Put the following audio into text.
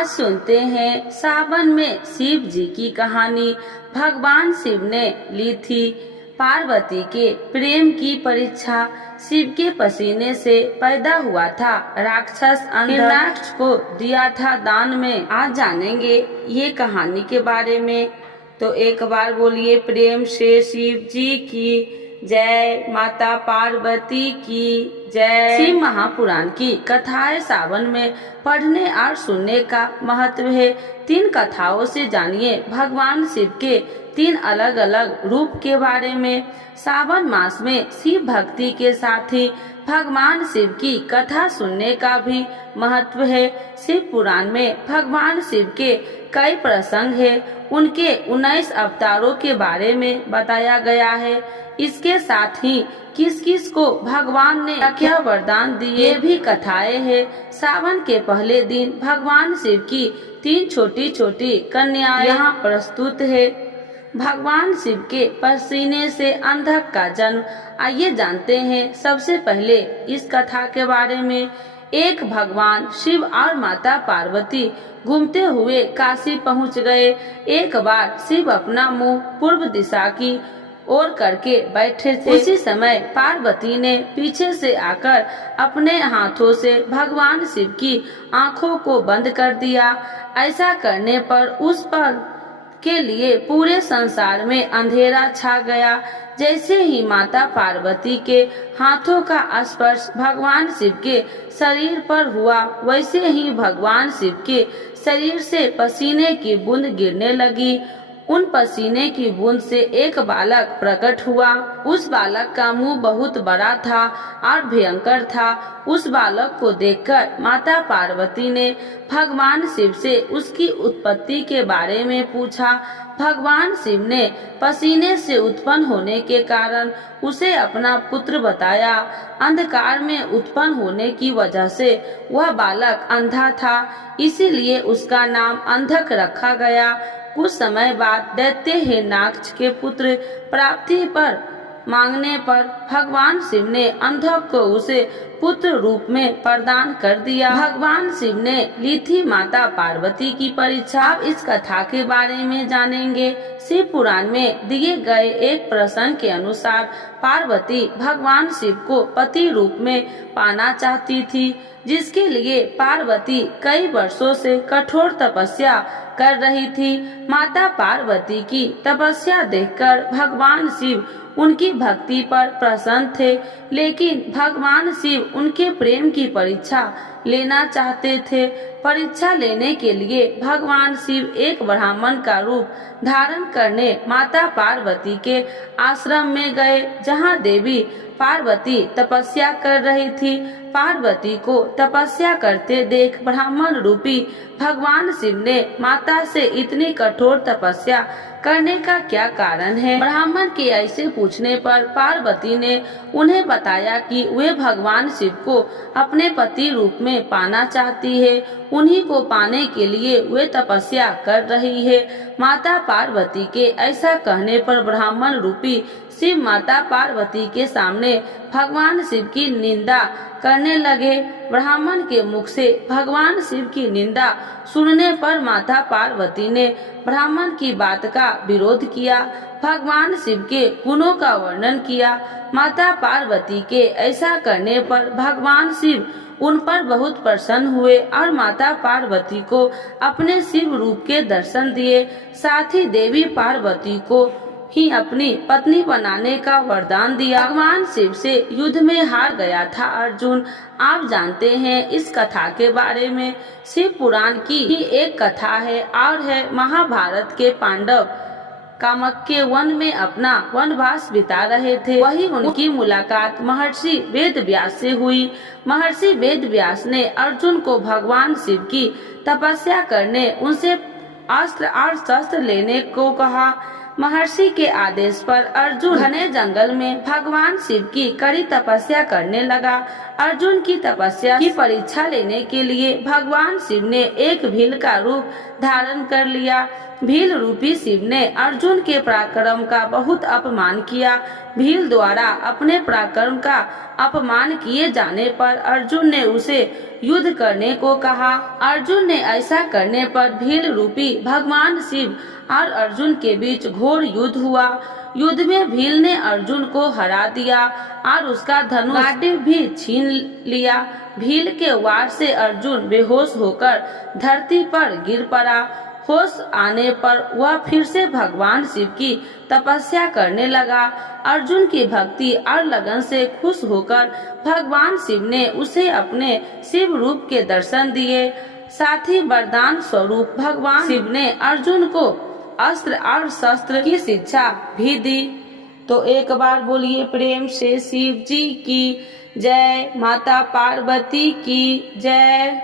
आज सुनते हैं सावन में शिव जी की कहानी। भगवान शिव ने ली थी पार्वती के प्रेम की परीक्षा। शिव के पसीने से पैदा हुआ था राक्षस हिरण्याक्ष को दिया था दान में। आज जानेंगे ये कहानी के बारे में। तो एक बार बोलिए प्रेम से शिव जी की जय, माता पार्वती की जय। शिव महापुराण की कथाएं सावन में पढ़ने और सुनने का महत्व है। 3 कथाओं से जानिए भगवान शिव के 3 अलग अलग रूप के बारे में। सावन मास में शिव भक्ति के साथ ही भगवान शिव की कथा सुनने का भी महत्व है। शिव पुराण में भगवान शिव के कई प्रसंग है। उनके 19 अवतारों के बारे में बताया गया है। इसके साथ ही किस किस को भगवान ने क्या वरदान दिए भी कथाएं हैं। सावन के पहले दिन भगवान शिव की 3 छोटी छोटी कन्याएं यहाँ प्रस्तुत है। भगवान शिव के पसीने से अंधक का जन्म। आइए जानते हैं सबसे पहले इस कथा के बारे में। एक भगवान शिव और माता पार्वती घूमते हुए काशी पहुंच गए। एक बार शिव अपना मुंह पूर्व दिशा की ओर करके बैठे थे। उसी समय पार्वती ने पीछे से आकर अपने हाथों से भगवान शिव की आंखों को बंद कर दिया। ऐसा करने पर उस पल के लिए पूरे संसार में अंधेरा छा गया। जैसे ही माता पार्वती के हाथों का स्पर्श भगवान शिव के शरीर पर हुआ, वैसे ही भगवान शिव के शरीर से पसीने की बूंद गिरने लगी। उन पसीने की बूंद से एक बालक प्रकट हुआ। उस बालक का मुंह बहुत बड़ा था और भयंकर था। उस बालक को देखकर माता पार्वती ने भगवान शिव से उसकी उत्पत्ति के बारे में पूछा। भगवान शिव ने पसीने से उत्पन्न होने के कारण उसे अपना पुत्र बताया। अंधकार में उत्पन्न होने की वजह से वह बालक अंधा था, इसीलिए उसका नाम अंधक रखा गया। कुछ समय बाद दैत्य हिरण्याक्ष के पुत्र प्राप्ति पर मांगने पर भगवान शिव ने अंधक को उसे पुत्र रूप में प्रदान कर दिया। भगवान शिव ने ली थी माता पार्वती की परीक्षा। अब इस कथा के बारे में जानेंगे। शिव पुराण में दिए गए एक प्रसंग के अनुसार पार्वती भगवान शिव को पति रूप में पाना चाहती थी, जिसके लिए पार्वती कई वर्षों से कठोर तपस्या कर रही थी। माता पार्वती की तपस्या देखकर भगवान शिव उनकी भक्ति पर प्रसन्न थे, लेकिन भगवान शिव उनके प्रेम की परीक्षा लेना चाहते थे। परीक्षा लेने के लिए भगवान शिव एक ब्राह्मण का रूप धारण करने माता पार्वती के आश्रम में गए, जहां देवी पार्वती तपस्या कर रही थी। पार्वती को तपस्या करते देख ब्राह्मण रूपी भगवान शिव ने माता से इतनी कठोर तपस्या करने का क्या कारण है। ब्राह्मण के ऐसे पूछने पर पार्वती ने उन्हें बताया कि वे भगवान शिव को अपने पति रूप में पाना चाहती है। उन्हीं को पाने के लिए वे तपस्या कर रही है। माता पार्वती के ऐसा कहने पर ब्राह्मण रूपी शिव माता पार्वती के सामने भगवान शिव की निंदा करने लगे। ब्राह्मण के मुख से भगवान शिव की निंदा सुनने पर माता पार्वती ने ब्राह्मण की बात का विरोध किया। भगवान शिव के गुणों का वर्णन किया। माता पार्वती के ऐसा करने पर भगवान शिव उन पर बहुत प्रसन्न हुए और माता पार्वती को अपने शिव रूप के दर्शन दिए। साथ ही देवी पार्वती को ही अपनी पत्नी बनाने का वरदान दिया। भगवान शिव से युद्ध में हार गया था अर्जुन। आप जानते हैं इस कथा के बारे में। शिव पुराण की ही एक कथा है और है महाभारत के पांडव कामक्य वन में अपना वनवास बिता रहे थे। वही उनकी मुलाकात महर्षि वेद व्यास से हुई। महर्षि वेद व्यास ने अर्जुन को भगवान शिव की तपस्या करने, उनसे अस्त्र और शस्त्र लेने को कहा। महर्षि के आदेश पर अर्जुन घने जंगल में भगवान शिव की कड़ी तपस्या करने लगा। अर्जुन की तपस्या की परीक्षा लेने के लिए भगवान शिव ने एक भील का रूप धारण कर लिया। भील रूपी शिव ने अर्जुन के पराक्रम का बहुत अपमान किया। भील द्वारा अपने पराक्रम का अपमान किए जाने पर अर्जुन ने उसे युद्ध करने को कहा। अर्जुन ने ऐसा करने पर भील रूपी भगवान शिव और अर्जुन के बीच घोर युद्ध हुआ। युद्ध में भील ने अर्जुन को हरा दिया और उसका धनुष गांडीव भी छीन लिया। भील के वार से अर्जुन बेहोश होकर धरती पर गिर पड़ा। होश आने पर वह फिर से भगवान शिव की तपस्या करने लगा। अर्जुन की भक्ति और लगन से खुश होकर भगवान शिव ने उसे अपने शिव रूप के दर्शन दिए। साथ ही वरदान स्वरूप भगवान शिव ने अर्जुन को अस्त्र और शस्त्र की शिक्षा भी दी। तो एक बार बोलिए प्रेम से शिव जी की जय, माता पार्वती की जय।